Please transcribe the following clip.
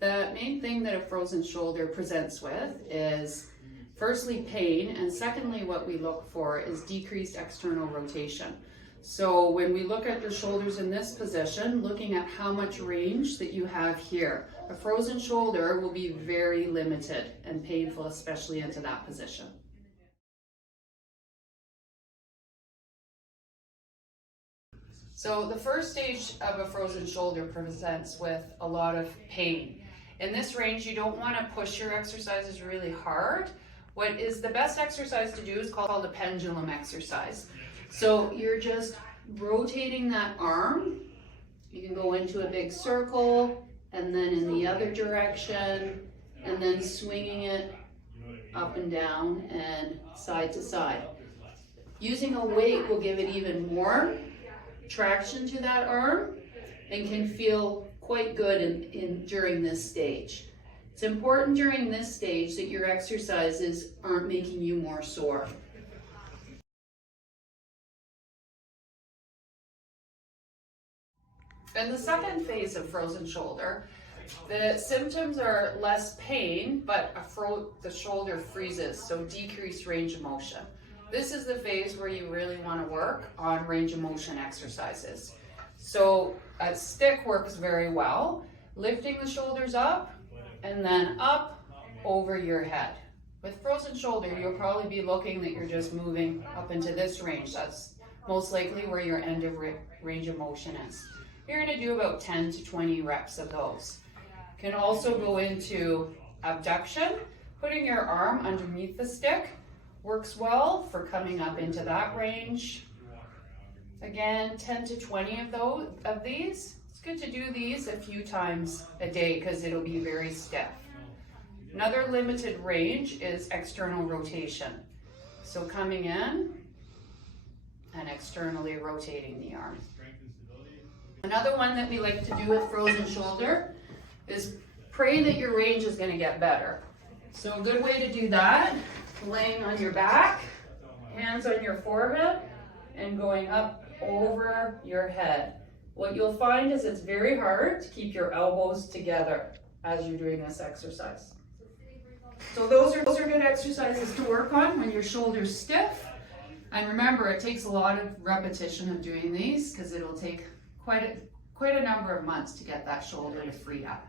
The main thing that a frozen shoulder presents with is firstly pain, and secondly what we look for is decreased external rotation. So when we look at your shoulders in this position, looking at how much range that you have here, a frozen shoulder will be very limited and painful, especially into that position. So the first stage of a frozen shoulder presents with a lot of pain. In this range, you don't want to push your exercises really hard. What is the best exercise to do is called a pendulum exercise. So you're just rotating that arm. You can go into a big circle and then in the other direction and then swinging it up and down and side to side. Using a weight will give it even more traction to that arm and can feel quite good during this stage. It's important during this stage that your exercises aren't making you more sore. In the second phase of frozen shoulder, the symptoms are less pain, but the shoulder freezes, so decreased range of motion. This is the phase where you really want to work on range of motion exercises. So a stick works very well, lifting the shoulders up and then up over your head. With frozen shoulder, you'll probably be looking that you're just moving up into this range. That's most likely where your end of range of motion is. You're going to do about 10 to 20 reps of those. You can also go into abduction. Putting your arm underneath the stick works well for coming up into that range. Again, 10 to 20 of these. It's good to do these a few times a day because it'll be very stiff. Another limited range is external rotation. So coming in and externally rotating the arm. Another one that we like to do with frozen shoulder is pray that your range is going to get better. So a good way to do that, laying on your back, hands on your forehead, and going up over your head. What you'll find is it's very hard to keep your elbows together as you're doing this exercise. So those are good exercises to work on when your shoulder's stiff. And remember, it takes a lot of repetition of doing these because it'll take quite a number of months to get that shoulder to free up.